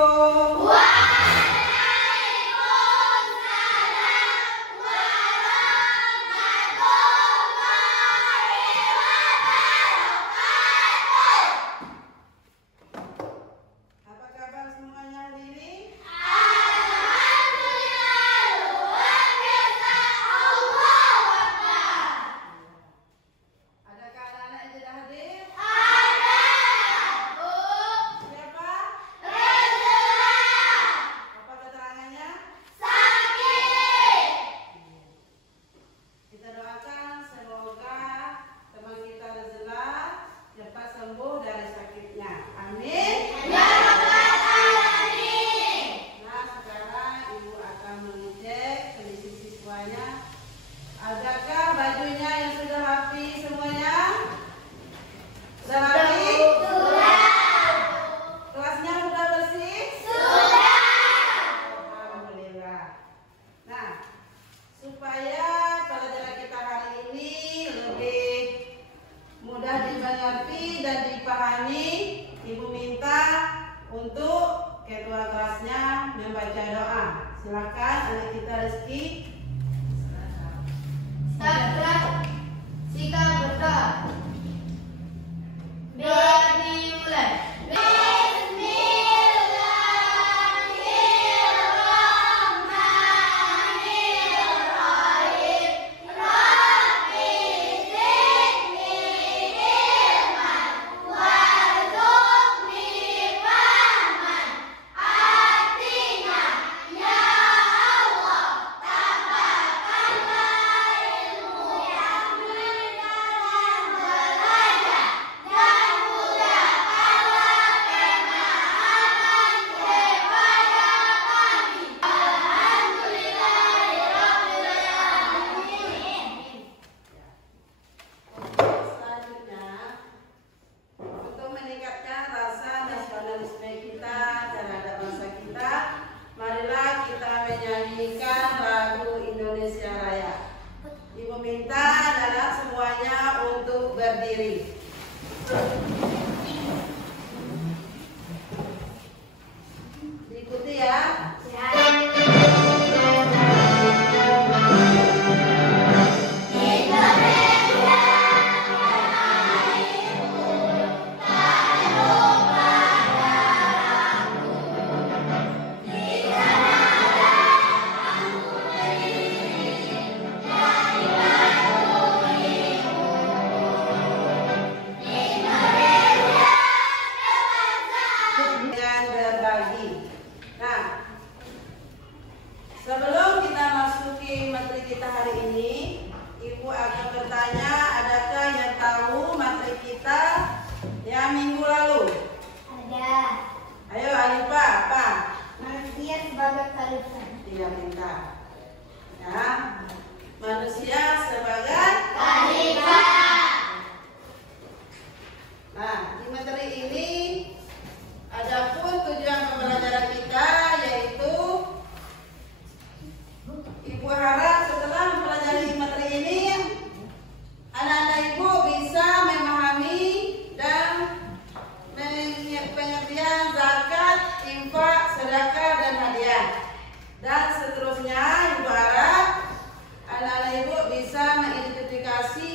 Assalamualaikum. Apa kabar semuanya hadirin? Adakah anak-anak yang sudah hadir? Siapa? Apa keterangannya? Kita doakan semoga teman kita Rezela cepat sembuh dari sakitnya. Amin. Nah, sekarang Ibu akan mengecek kondisi siswanya. Adakah bajunya yang sudah rapi semuanya? Sudah rapi? Kelasnya sudah bersih? Alhamdulillah. Nah, supaya pelajaran kita hari ini lebih mudah dimengerti dan dipahami, Ibu minta untuk ketua kelasnya membaca doa. Silakan anak kita Rizky. Sikap berdoa. Dimulai. Selanjutnya, untuk meningkatkan rasa nasionalisme kita terhadap bangsa kita, marilah kita menyanyikan lagu Indonesia Raya. Ibu minta anak semuanya untuk berdiri. Diikuti ya. Dengan berbagi. Nah, sebelum kita masuki materi kita hari ini, Ibu akan bertanya, adakah yang tahu materi kita yang minggu lalu? Ada. Ayo Alifa, apa? Manusia sebagai khalifah. Tidak minta. Ya, manusia sebagai. Nah, di materi ini adapun tujuan pembelajaran kita yaitu Ibu harap setelah mempelajari materi ini anak-anak Ibu bisa memahami dan pengertian zakat, infak, sedekah dan hadiah. Dan seterusnya Ibu harap anak-anak Ibu bisa mengidentifikasi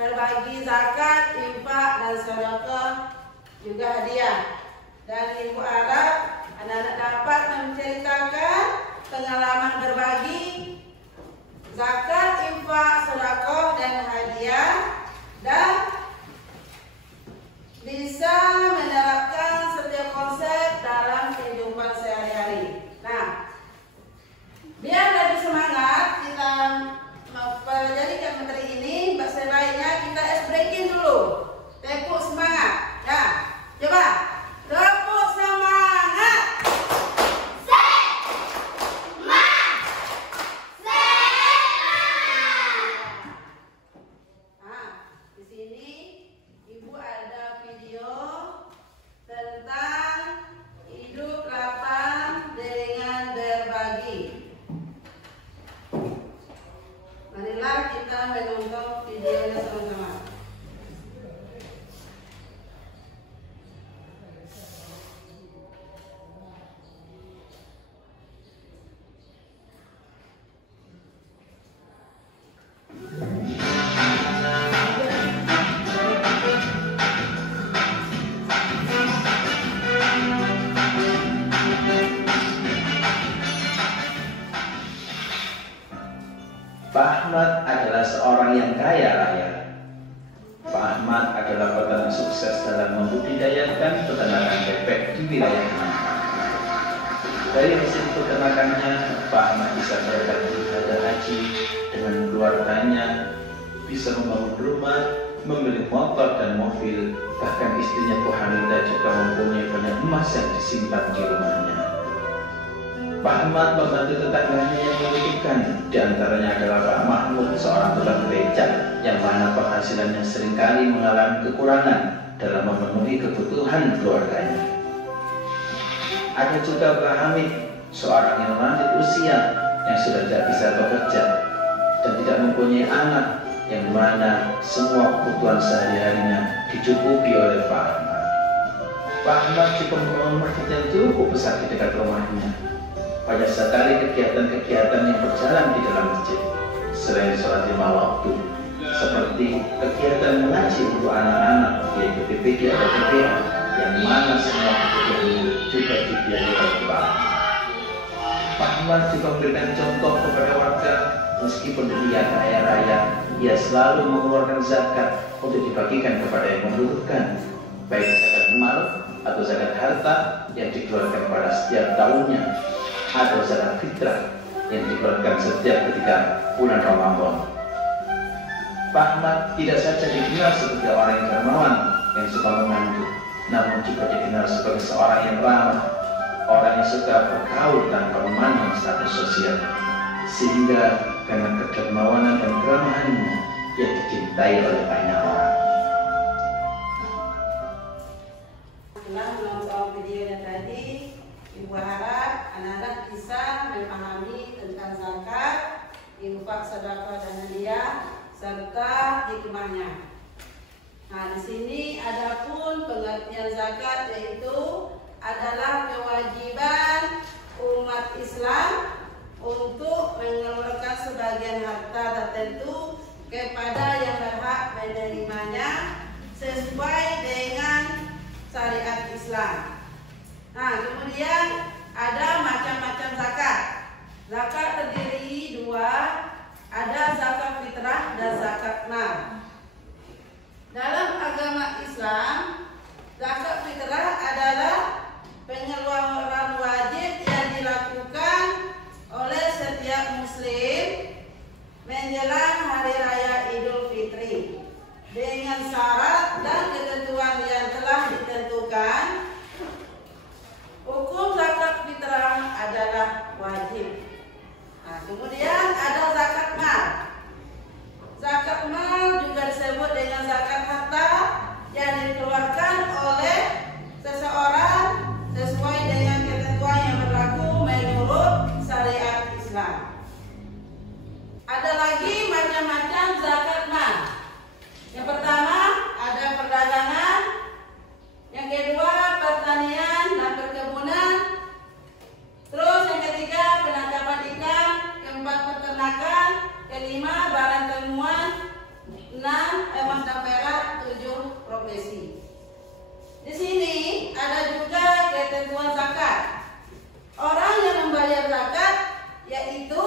berbagi zakat, infak dan sedekah juga hadiah. Dan Ibu harap anak-anak dapat menceritakan pengalaman berbagi zakat, infak, sedekah dan hadiah dan bisa menerapkan setiap konsep dalam kehidupan sehari-hari. Nah, biar lebih semangat kita mempelajari materi ini, sebaiknya kita breaking dulu. Tepuk semangat. Ya, coba. Tepuk semangat. Ahmad adalah seorang yang kaya raya. Pak Ahmad adalah petani sukses dalam membudidayakan peternakan bebek di wilayahnya. Dari hasil peternakannya, Pak Ahmad bisa berangkat beribadah haji dengan keluarganya, bisa membangun rumah, membeli motor dan mobil, bahkan istrinya Bu Hamida juga mempunyai banyak emas yang disimpan di rumahnya. Pak Ahmad membantu tetangganya yang membutuhkan, di antaranya adalah Pak Mahmud, seorang tukang becak yang mana penghasilannya seringkali mengalami kekurangan dalam memenuhi kebutuhan keluarganya. Ada juga Pak Hamid, seorang yang lanjut usia yang sudah tidak bisa bekerja dan tidak mempunyai anak, yang mana semua kebutuhan sehari-harinya dicukupi oleh Pak Ahmad. Pak Ahmad juga membangun masjid yang cukup besar di dekat rumahnya. Banyak sekali kegiatan-kegiatan yang berjalan di dalam masjid selain sholat 5 waktu, seperti kegiatan mengaji untuk anak-anak yaitu PPD atau PPA, yang mana semua kegiatan juga dibiayai oleh Pak Ahmad. Pak Ahmad juga memberikan contoh kepada warga. Meskipun dia kaya raya, ia selalu mengeluarkan zakat untuk dibagikan kepada yang membutuhkan, baik zakat mal atau zakat harta yang dikeluarkan pada setiap tahunnya, atau zakat fitrah yang dikeluarkan setiap ketika bulan Ramadan. Pak Ahmad tidak saja dikenal sebagai orang yang dermawan yang suka membantu, namun juga dikenal sebagai seorang yang ramah, orang yang suka bergaul tanpa memandang status sosial, sehingga karena kedermawanan dan keramahannya ia dicintai oleh banyak orang. Setelah menonton videonya tadi, Ibu harap anak-anak bisa memahami tentang zakat, infak, sedekah, dan hadiah serta hikmahnya. Nah, di sini adapun pengertian zakat, yaitu adalah kewajiban umat Islam untuk mengeluarkan sebagian harta tertentu kepada yang berhak menerimanya sesuai dengan syariat Islam. Nah, kemudian ada macam-macam zakat. Zakat terdiri dua, ada zakat fitrah dan zakat mal. Dalam agama Islam, zakat fitrah adalah pengeluaran wajib yang dilakukan oleh setiap muslim menjelang hari raya Idul Fitri dengan syarat dan ketentuan yang telah ditentukan. Hukum zakat fitrah adalah wajib. Nah, kemudian ada zakat mal. Zakat mal juga disebut dengan zakat harta yang dikeluarkan oleh seseorang sesuai dengan ketentuan yang berlaku menurut syariat Islam. Ada lagi macam-macam zakat mal. Yang pertama ada perdagangan, yang kedua pertanian dan perkebunan, terus yang ketiga penangkapan ikan, keempat peternakan, kelima barang temuan, 6 emas dan perak, 7 profesi. Di sini ada juga ketentuan zakat. Orang yang membayar zakat yaitu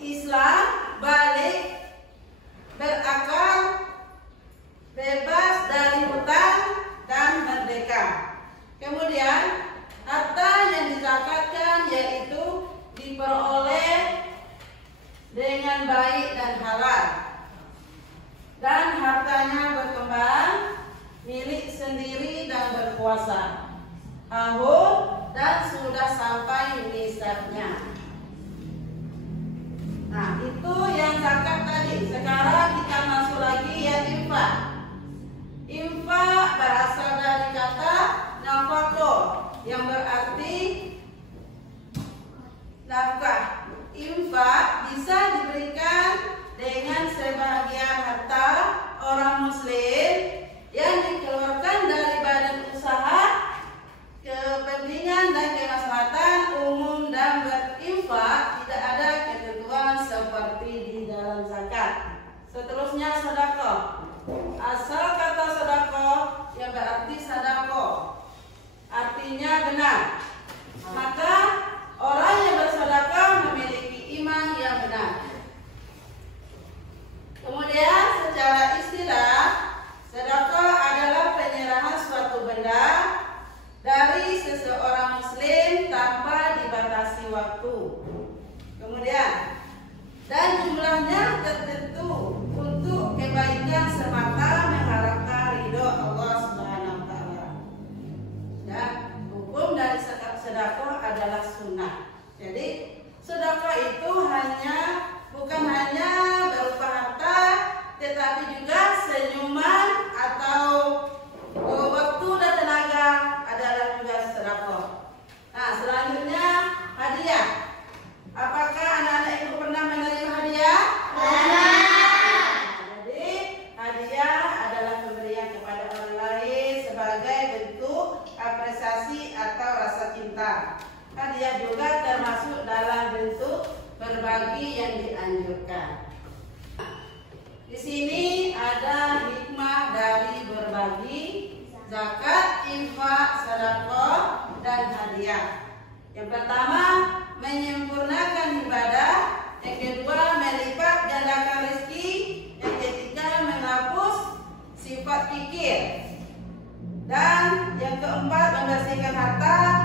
Islam, balik, berakal, bebas dari hutang dan merdeka. Kemudian harta yang dizakatkan yaitu diperoleh dengan baik dan halal, dan hartanya berkembang, milik sendiri dan berkuasa, haul dan sudah sampai nisabnya. Nah, itu yang zakat tadi. Sekarang kita masuk lagi yang infak. Infak berasal dari kata nafkah yang berarti nafkah. Infak bisa diberikan dengan sebagian harta orang muslim yang dikeluarkan dari badan usaha, kepentingan dan kemaslahatan umum, dan berinfak tidak ada ketentuan seperti di dalam zakat. Seterusnya sedekah. Asal kata sedekah yang berarti sedekah, artinya benar. Maka orang yang bersedekah memiliki iman yang benar. cinta. Hadiah juga termasuk dalam bentuk berbagi yang dianjurkan. Di sini ada hikmah dari berbagi, zakat, infak, sedekah, dan hadiah. Yang pertama, menyempurnakan ibadah. Yang kedua, melipat gandakan rezeki. Yang ketiga, menghapus sifat kikir. Dan yang keempat, membersihkan harta.